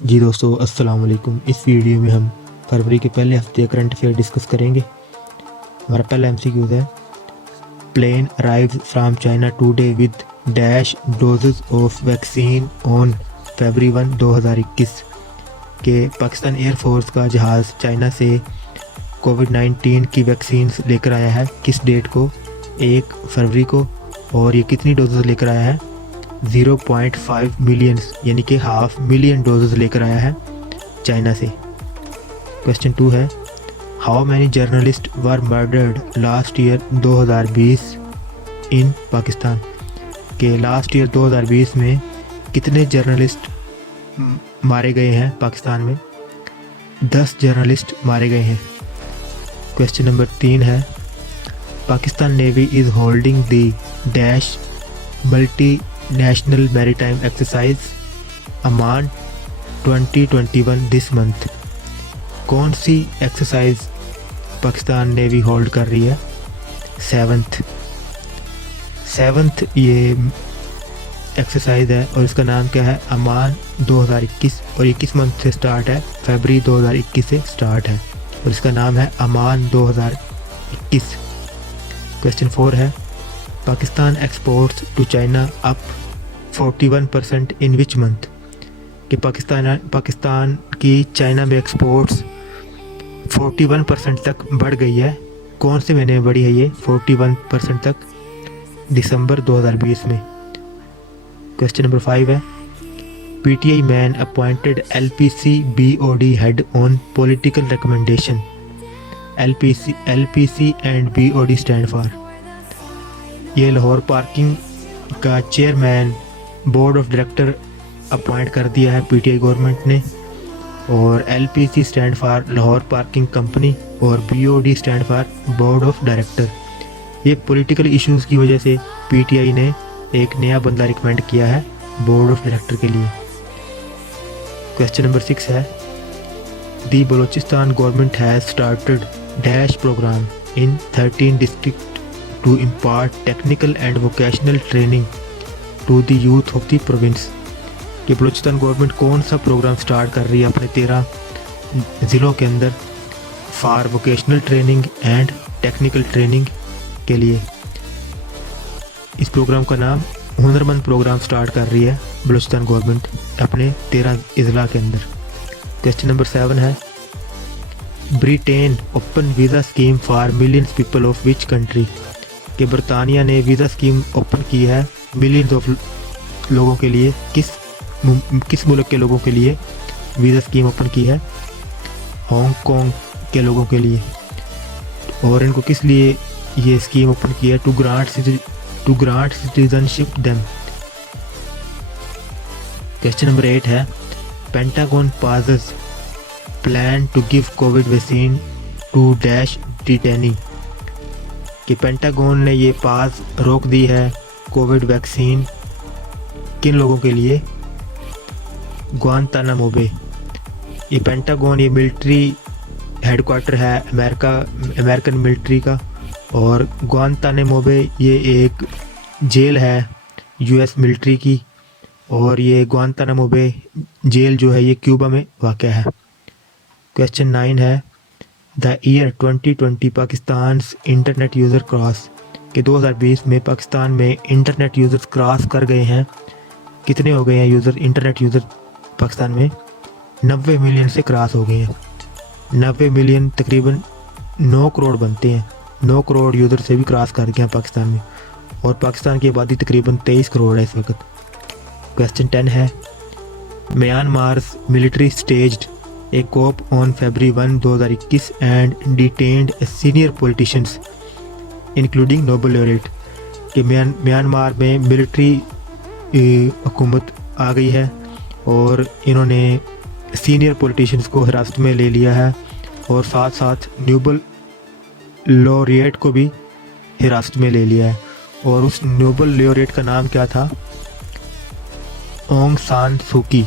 जी दोस्तों, अस्सलाम वालेकुम। इस वीडियो में हम फरवरी के पहले हफ्ते करंट अफेयर डिस्कस करेंगे। हमारा पहला एमसीक्यूज है, plane arrives from China today with dash doses of vaccine on February 1 2021 के पाकिस्तान एयरफोर्स का जहाज़ चाइना से कोविड-19 की वैक्सीन लेकर आया है। किस डेट को? 1 फरवरी को। और ये कितनी डोजेस लेकर आया है? 0.5 मिलियन यानी कि 500,000 डोजेस लेकर आया है चाइना से। क्वेश्चन 2 है, how many journalist were murdered last year 2020 इन पाकिस्तान के लास्ट ईयर 2020 में कितने जर्नलिस्ट मारे गए हैं पाकिस्तान में? 10 जर्नलिस्ट मारे गए हैं। क्वेश्चन नंबर 3 है, Pakistan navy is holding the dash multi national maritime exercise Aman 2021 this month. कौन सी एक्सरसाइज पाकिस्तान नेवी होल्ड कर रही है? 7th ये एक्सरसाइज है और इसका नाम क्या है? अमान 2021। और ये किस मंथ से स्टार्ट है? फरवरी 2021 से स्टार्ट है और इसका नाम है अमान 2021। क्वेश्चन 4 है, Pakistan exports to China up 41% in which month? कि पाकिस्तान की चाइना में एक्सपोर्ट्स 41% तक बढ़ गई है। कौन से महीने में बढ़ी है ये 41% तक? दिसंबर 2020 में। क्वेश्चन नंबर 5 है, PTI man appointed LPC BOD head on political recommendation. LPC and BOD stand for. ये लाहौर पार्किंग का chairman board of director appoint कर दिया है पीटीआई गवर्नमेंट ने। और LPC stand for Lahore parking company और BOD stand for board of director. ये political issues की वजह से पीटीआई ने एक नया बंदा रिकमेंड किया है बोर्ड ऑफ डायरेक्टर के लिए। क्वेश्चन नंबर 6 है, the Balochistan government has started dash programme in 13 district to impart technical and vocational training to the youth of the province. कि बलूचिस्तान गवर्नमेंट कौन सा प्रोग्राम स्टार्ट कर रही है अपने 13 ज़िलों के अंदर for vocational training and technical training के लिए? इस प्रोग्राम का नाम हुनरमंद प्रोग्राम स्टार्ट कर रही है बलूचिस्तान गवर्नमेंट अपने 13 अजला के अंदर। क्वेश्चन नंबर 7 है, Britain open visa scheme for millions people of which country? कि बरतानिया ने वीज़ा स्कीम ओपन की है मिलियंस ऑफ लोगों के लिए। किस मुल्क के लोगों के लिए वीज़ा स्कीम ओपन की है? हांगकांग के लोगों के लिए। और इनको किस लिए ये स्कीम ओपन की है? To grant citizenship them. Question number 8 है, Pentagon pauses plan to give covid vaccine to dash detainee. कि पेंटागन ने ये पास रोक दी है कोविड वैक्सीन किन लोगों के लिए? ग्वांतानामो बे। ये पेंटागन ये मिलिट्री हेडक्वार्टर है अमेरिकन मिलिट्री का। और ग्वांतानामो बे ये एक जेल है यूएस मिलिट्री की। और ये ग्वांतानामो बे जेल जो है ये क्यूबा में वाक़या है। क्वेश्चन 9 है, the year 2020 Pakistan internet user cross. कि 2020 में पाकिस्तान में इंटरनेट यूज़र्स क्रॉस कर गए हैं। कितने हो गए हैं इंटरनेट यूज़र पाकिस्तान में? 90 मिलियन से क्रॉस हो गए हैं। 90 मिलियन तकरीबन 9 करोड़ बनते हैं। 9 करोड़ यूज़र से भी क्रॉस कर गए हैं पाकिस्तान में। और पाकिस्तान की आबादी तकरीबन 23 करोड़ है इस वक्त। क्वेश्चन 10 है, Myanmar's military staged a coup on February 1 2021 and detained senior politicians including Nobel laureate. कि म्यांमार में मिलिट्री हुकूमत आ गई है और इन्होंने सीनियर पॉलिटिशियंस को हिरासत में ले लिया है और साथ साथ नोबेल लॉरेट को भी हिरासत में ले लिया है। और उस नोबेल लॉरेट का नाम क्या था? ऑंग सान सूकी।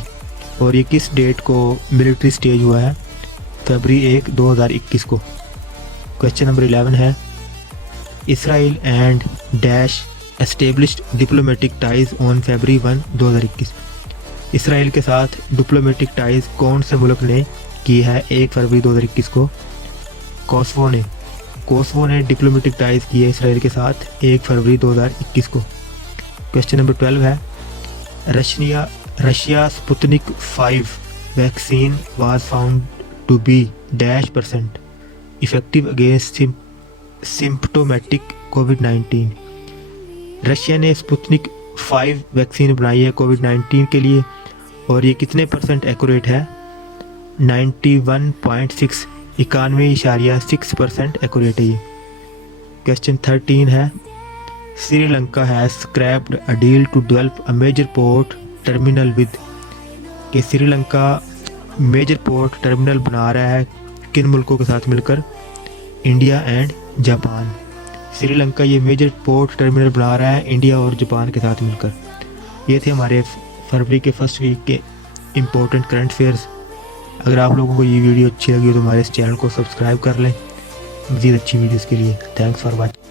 और ये किस डेट को मिलिट्री स्टेज हुआ है? फरवरी 1 2021 को। क्वेश्चन नंबर 11 है, Israel and dash established diplomatic ties on February 1 2021। Israel के साथ डिप्लोमेटिक टाइज कौन से मुल्क ने की है 1 फरवरी 2021 को? कोसवो ने डिप्लोमेटिक टाइज की है इसराइल के साथ 1 फरवरी 2021 को। क्वेश्चन नंबर 12 है, Russia Sputnik 5 vaccine was found to be %% effective against symptomatic कोविड-19। रशिया ने स्पुतनिक 5 वैक्सीन बनाई है कोविड-19 के लिए और ये कितने % एक्यूरेट है? 91.6 91.6% एक्यूरेट है ये। क्वेश्चन 13 है, Sri Lanka has scrapped a deal to develop a major port terminal with, कि श्रीलंका मेजर पोर्ट टर्मिनल बना रहा है किन मुल्कों के साथ मिलकर? India and Japan. श्रीलंका ये मेजर पोर्ट टर्मिनल बना रहा है इंडिया और जापान के साथ मिलकर। ये थे हमारे फरवरी के फर्स्ट वीक के इम्पोर्टेंट करंट अफेयर्स। अगर आप लोगों को ये वीडियो अच्छी लगी हो तो हमारे इस चैनल को सब्सक्राइब कर लें मज़ीद अच्छी वीडियोज़ के लिए। Thanks for watching.